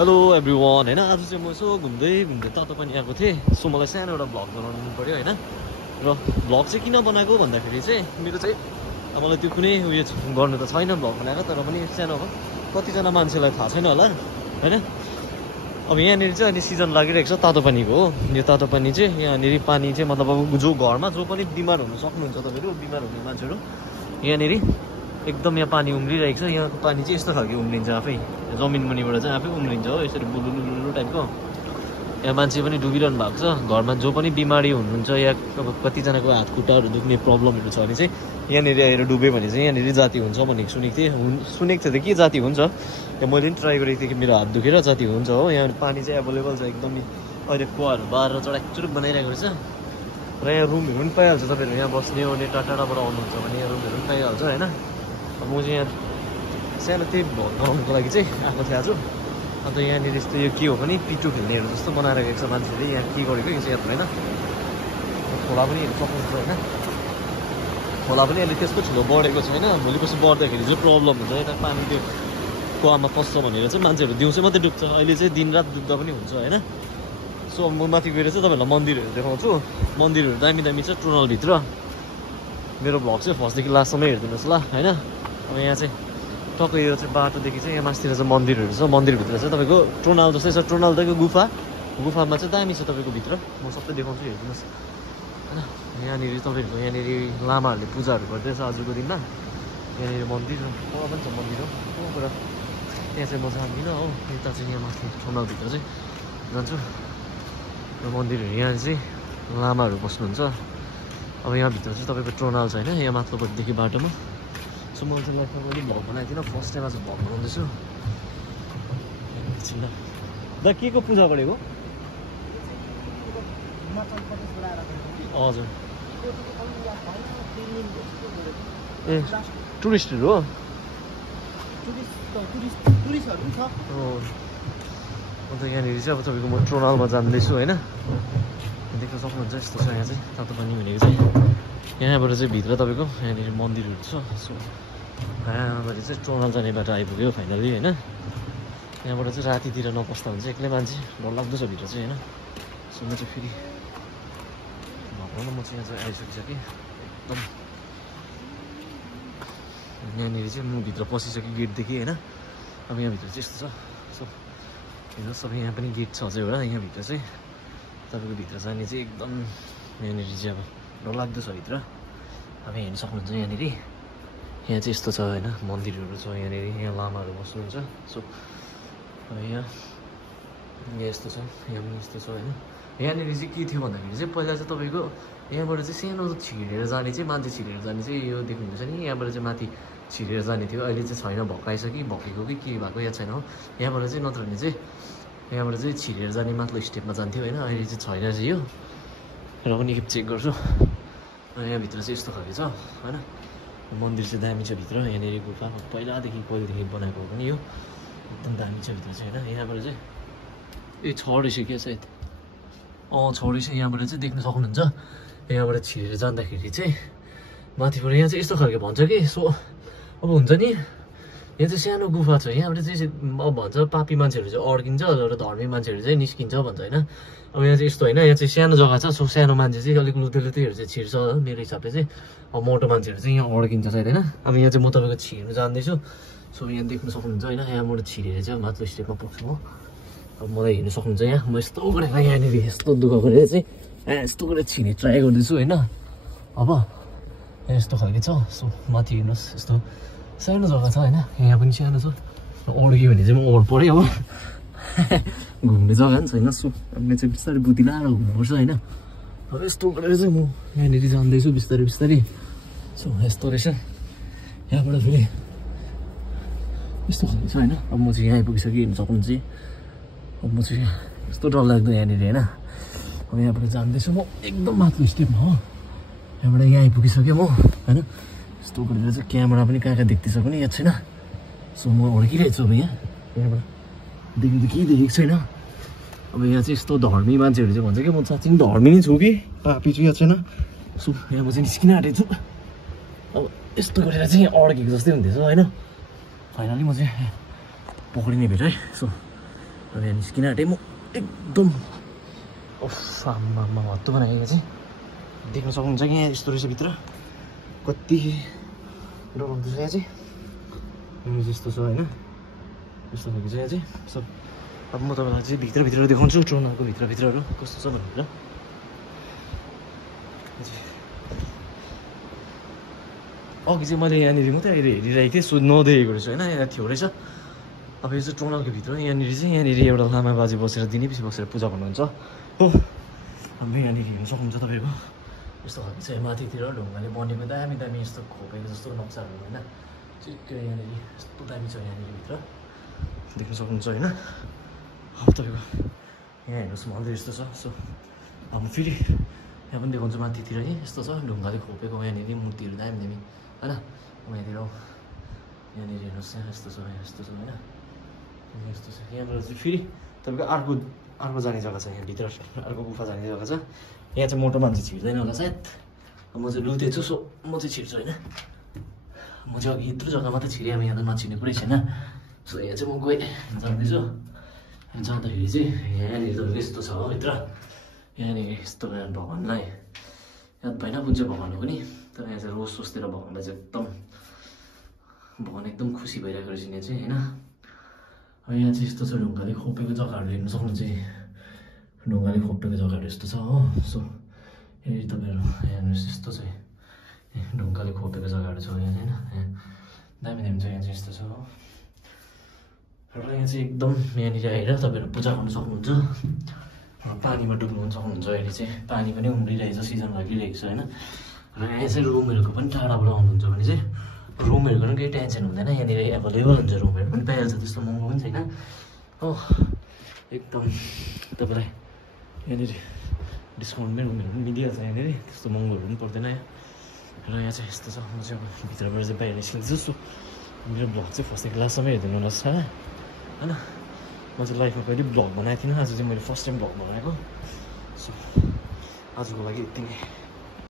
hello everyone हैन आज चाहिँ म यसो घुम्दै तातो पनि आएको थिएँ सो मलाई सानो एउटा भ्लग बनाउनु पर्यो हैन र भ्लग चाहिँ किन बनाएको भन्दाखेरि चाहिँ मेरो चाहिँ मलाई त्यो कुनै उयो गर्नु त छैन भ्लग बनाएको तर पनि सानो हो कतिजना मान्छेलाई थाहा छैन होला हैन अब यहाँनिर चाहिँ अहिले सिजन लागिरहेको छ तातो पानीको हो यो तातो पानी चाहिँ यहाँनिर पानी चाहिँ मतलब अब जो घरमा जो पनि बिमार हुन सक्नुहुन्छ तपाईँहरू बिमार हुने मान्छेहरू यहाँनिर एकदम यहाँ पानी उम्लिरहेको छ यहाँको पानी चाहिँ यस्तो खालको उम्लिन्छ आफै जमिन मुनिबाट चाहिँ आफै उम्लिन्छ हो यसरी बुलुलुलु टाइपको यहाँ मान्छे पनि डुबिरहनु भएको छ घरमा जो पनि बिमारी हुनुहुन्छ या अब कतिजनाको हात खुट्टाहरू दुख्ने प्रब्लमहरू छ भने चाहिँ यहाँनिर आएर डुब्यो भने चाहिँ यहाँनिर जाती हुन्छ भनेको सुनेको थिएँ सुनेको थिएँ त के जाती हुन्छ यहाँ मैले पनि ट्राई गरेको थिएँ कि मेरो हात दुखेर जाती हुन्छ हो यहाँ पानी चाहिँ एभाइलेबल छ एकदमै अहिले कुवाहरू बाह्र चढाकचुरुक बनाइरहेको रहेछ र यहाँ रुमहरू पनि पाइहाल्छ तपाईँहरू यहाँ बस्ने ओर्ने टाढाबाट आउनुहुन्छ भने यहाँ रुमहरू पनि पाइहाल्छ होइन म चाहिँ यहाँ सानो त्यही भ्लग बनाउनुको लागि चाहिँ आएको थिएँ आज अन्त यहाँनिर यस्तो यो के हो भने पिटो खेल्नेहरू जस्तो बनाएर गएको छ मान्छेले यहाँ के गरेको यो चाहिँ याद भएन खोला पनि हेर्नु सक्नुहुन्छ होइन खोला पनि अहिले त्यस्तो ठुलो बढेको छैन भोलि पछि बढ्दाखेरि चाहिँ प्रब्लम हुन्छ यता पानी त्यो कुवामा पस्छ भनेर चाहिँ मान्छेहरू दिउँसै मात्रै डुब्छ अहिले चाहिँ दिनरात डुब्दा पनि हुन्छ होइन सो म माथि गएर चाहिँ तपाईँहरूलाई मन्दिरहरू देखाउँछु मन्दिरहरू दामी दामी छ टुनलभित्र मेरो भ्लग चाहिँ फर्स्टदेखि लास्टसम्म हेरिदिनुहोस् ल होइन अब यहाँ चाहिँ टक्कै यो चाहिँ बाटोदेखि चाहिँ यहाँ मासतिर चाहिँ मन्दिरहरू छ मन्दिरभित्र चाहिँ तपाईँको टोनाल जस्तै छ टोनाल तपाईँको गुफामा चाहिँ दामी छ तपाईँको भित्र म सबै देखाउँछु हेरिदिनुहोस् होइन यहाँनिर तपाईँहरूको यहाँनिर लामाहरूले पूजाहरू गर्दैछ आजको दिनमा यहाँनिर मन्दिर तल पनि छ मन्दिर हो तर त्यहाँ चाहिँ म जान्दिनँ हो यता चाहिँ यहाँ माथि टोनालभित्र चाहिँ जान्छु र मन्दिरहरू यहाँ चाहिँ लामाहरू बस्नुहुन्छ अब यहाँभित्र चाहिँ तपाईँको टोनाल छ होइन यहाँ माथिल्लोपट्टिदेखि बाटोमा सो मैले चाहिँ लाइफमा पनि भ्लग बनाएको थिइनँ फर्स्ट टाइम आज भ्लग बनाउँदैछु एकछिन दा के को पूजा गरेको हजुर ए टुरिस्टहरू हो अन्त यहाँनिर चाहिँ अब तपाईँको म टोनालमा जाँदैछु होइन देख्न सक्नुहुन्छ यस्तो छ यहाँ चाहिँ तातो पानी भनेको चाहिँ यहाँबाट चाहिँ भित्र तपाईँको यहाँनिर मन्दिरहरू छ सो यहाँबाट चाहिँ टोनाल जाने बाटो आइपुग्यो फाइनली होइन यहाँबाट चाहिँ रातितिर नपस्दा हुन्छ एक्लै मान्छे डरलाग्दो छ भित्र चाहिँ होइन सो म चाहिँ फेरि भगवान् म चाहिँ यहाँ चाहिँ आइसकिसकेँ एकदम यहाँनिर चाहिँ म भित्र पसिसकेँ गेटदेखि होइन अब यहाँभित्र चाहिँ यस्तो छ सो हेर्नुहोस् अब यहाँ पनि गेट छ अझै एउटा यहाँभित्र चाहिँ तपाईँको भित्र जाने चाहिँ एकदम यहाँनिर चाहिँ अब डरलाग्दो छ भित्र अब हेर्नु सक्नुहुन्छ यहाँनिर यहाँ चाहिँ यस्तो छ होइन मन्दिरहरू छ यहाँनिर यहाँ लामाहरू बस्नुहुन्छ सो यहाँ यस्तो छ यहाँ पनि यस्तो छ होइन यहाँनिर चाहिँ के थियो भन्दाखेरि चाहिँ पहिला चाहिँ तपाईँको यहाँबाट चाहिँ सानो छिरेर जाने चाहिँ मान्छे छिरेर जाने चाहिँ यो देख्नुहुन्छ नि यहाँबाट चाहिँ माथि छिरेर जाने थियो अहिले चाहिँ छैन भक्काइछ कि भक्केको कि के भएको याद छैन हो यहाँबाट चाहिँ नत्र भने चाहिँ यहाँबाट चाहिँ छिरेर जाने माथिल्लो स्टेपमा जान्थ्यो होइन अहिले चाहिँ छैन चाहिँ यो र पनि एकखेप चेक गर्छु र यहाँभित्र चाहिँ यस्तो खालको छ होइन मन्दिर चाहिँ दामी छ भित्र यहाँनिर गुफा पहिलादेखि बनाएको हो पनि यो एकदम दामी छ भित्र चाहिँ होइन यहाँबाट चाहिँ ए छ रहेछ क्या सायद छ रहेछ यहाँबाट चाहिँ देख्न सक्नुहुन्छ यहाँबाट छिरेर जाँदाखेरि चाहिँ माथिबाट यहाँ चाहिँ यस्तो खालको भन्छ कि सो अब हुन्छ नि यहाँ चाहिँ सानो गुफा छ यहाँबाट चाहिँ अब भन्छ पापी मान्छेहरू चाहिँ अड्किन्छ र धर्मी मान्छेहरू चाहिँ निस्किन्छ भन्छ होइन अब यहाँ चाहिँ यस्तो होइन यहाँ चाहिँ सानो जग्गा छ सो सानो मान्छे चाहिँ अलिक लुतेलुतेहरू चाहिँ छिर्छ मेरो हिसाबले चाहिँ अब मोटो मान्छेहरू चाहिँ यहाँ अड्किन्छ सायद होइन अब यहाँ चाहिँ म तपाईँको छिर्नु जान्दैछु सो यहाँ देख्न सक्नुहुन्छ होइन यहाँबाट छिरेर चाहिँ माथिल्लो स्टेपमा पुग्छु म अब मलाई हेर्नु सक्नुहुन्छ यहाँ म यस्तो गरेर यहाँनिर यस्तो दुःख गरेर चाहिँ यस्तो गरेर छिर्ने ट्राई गर्दैछु होइन अब यस्तो खालको छ सो माथि हेर्नुहोस् यस्तो सानो जग्गा छ होइन यहाँ पनि सानो छ अड्क्यो भने चाहिँ म ओभर पऱ्यो अब घुम्ने जग्गा पनि छैन सो अब चाहिँ बिस्तारै बुद्धि लाएर घुम्नुपर्छ होइन अब यस्तो गरेर चाहिँ म यहाँनिर जान्दैछु बिस्तारै बिस्तारै सो यस्तो रहेछ यहाँबाट फेरि यस्तो खालको छ होइन अब म चाहिँ यहाँ आइपुगिसकेँ हेर्नु सक्नुहुन्छ अब म चाहिँ यस्तो डरलाग्दो यहाँनिर होइन अब यहाँबाट जान्दैछु म एकदम माथिल्लो स्टेपमा हो यहाँबाट यहाँ आइपुगिसकेँ म होइन यस्तो गरेर चाहिँ क्यामेरा पनि कहाँ कहाँ देख्दैछ पनि याद छैन सो म अड्किरहेको छु अब यहाँबाट देख्नु त केही देखेको छैन अब यहाँ चाहिँ यस्तो धर्मी मान्छेहरू चाहिँ भन्छ कि म साँच्चै धर्मी नै छु कि पापी छु याद छैन सो यहाँ म चाहिँ निस्किन आँटेको छु अब यस्तो गरेर चाहिँ अड्केको जस्तै हुँदैछ होइन फाइनली म चाहिँ पक्रिने भेट है सो अब यहाँ निस्किन आँटेँ म एकदम आम्मा हत्तु बनाएको चाहिँ देख्न सक्नुहुन्छ कि यहाँ यस्तो रहेछ भित्र कति डराउँदो छ यहाँ चाहिँ यस्तो छ होइन यस्तो खालको चाहिँ यहाँ चाहिँ सब अब म तपाईँलाई चाहिँ भित्रभित्र देखाउँछु ट्रोनरको भित्रभित्रहरू कस्तो छ भनेर अघि चाहिँ मैले यहाँनिर मात्रै हेरिरहेको थिएँ सो नदेखेको रहेछ होइन यहाँ थियो रहेछ अब यो चाहिँ ट्रोनरको भित्र यहाँनिर एउटा लामा बाजे बसेर दिनै पछि बसेर पूजा गर्नुहुन्छ हो हाम्रो यहाँनिर हेर्नु सक्नुहुन्छ तपाईँको यस्तो खालको चाहिँ माथितिर ढुङ्गाले बनेको दामी दामी यस्तो खोपेको जस्तो नक्साहरू होइन चिक्कै यहाँनिर यस्तो दामी छ यहाँनिर भित्र देख्न सक्नुहुन्छ होइन अब तपाईँको यहाँ हेर्नुहोस् मन्दिर यस्तो छ सो अब फेरि यहाँ पनि देखाउँछु माथितिर है यस्तो छ ढुङ्गाले खोपेको यहाँनिर मूर्तिहरू दामी दामी होइन यहाँनिर यहाँनिर हेर्नुहोस् यहाँ यस्तो छ होइन यस्तो छ यहाँबाट चाहिँ फेरि तपाईँको अर्को जाने जग्गा छ यहाँभित्र अर्को गुफा जाने जग्गा छ यहाँ चाहिँ मोटो मान्छे छिर्दैन होला सायद म चाहिँ लुते छु सो म चाहिँ छिर्छु होइन म चाहिँ अघि यत्रो जग्गा मात्रै छिरेँ अब यहाँ त नछिर्ने कुरै छैन सो यहाँ चाहिँ म गएँ जाँदैछु जाँदाखेरि चाहिँ यहाँनिर त यस्तो छ भित्र यहाँनिर यस्तो भगवान्लाई याद भएन कुन चाहिँ भगवान हो पनि तर यहाँ चाहिँ रोज सोचेर भगवान्लाई चाहिँ भगवान एकदम खुसी भइरहेको रहेछ यहाँ चाहिँ होइन अब यहाँ चाहिँ यस्तो छ ढुङ्गाले खोपेको जग्गाहरू हेर्नु सक्नुहुन्छ ढुङ्गाले खोपेको जग्गाहरू यस्तो छ हो सो यहाँनिर तपाईँहरू हेर्नुहोस् यस्तो चाहिँ ढुङ्गाले खोपेको जग्गाहरू छ यहाँ होइन दामी दामी छ यहाँ चाहिँ यस्तो छ हो र यहाँ चाहिँ एकदम यहाँनिर आएर तपाईँहरू पूजा गर्नु सक्नुहुन्छ पानीमा डुब्नु पनि सक्नुहुन्छ अहिले चाहिँ पानी पनि उम्रिरहेछ सिजन लागिरहेको छ होइन र यहाँ चाहिँ रुमहरूको पनि टाढाबाट आउनुहुन्छ भने चाहिँ रुमहरूको पनि केही टेन्सन हुँदैन यहाँनिर एभाइलेबल हुन्छ रुमहरू पनि पाइहाल्छ त्यस्तो महँगो पनि छैन हो एकदम तपाईँलाई यहाँनिर डिस्काउन्टमै रुमहरू पनि मिलिहाल्छ यहाँनिर त्यस्तो महँगोहरू पनि पर्दैन र यहाँ चाहिँ यस्तो छ म चाहिँ अब भित्रबाट चाहिँ बाहिर निस्किन्छु सो मेरो ब्लग चाहिँ फर्स्ट लास्टसम्म हेरिदिनु होला होइन म चाहिँ लाइफमा कहिले ब्लग बनाएको थिइनँ आज चाहिँ मैले फर्स्ट टाइम ब्लग बनाएको सो आजको लागि यति नै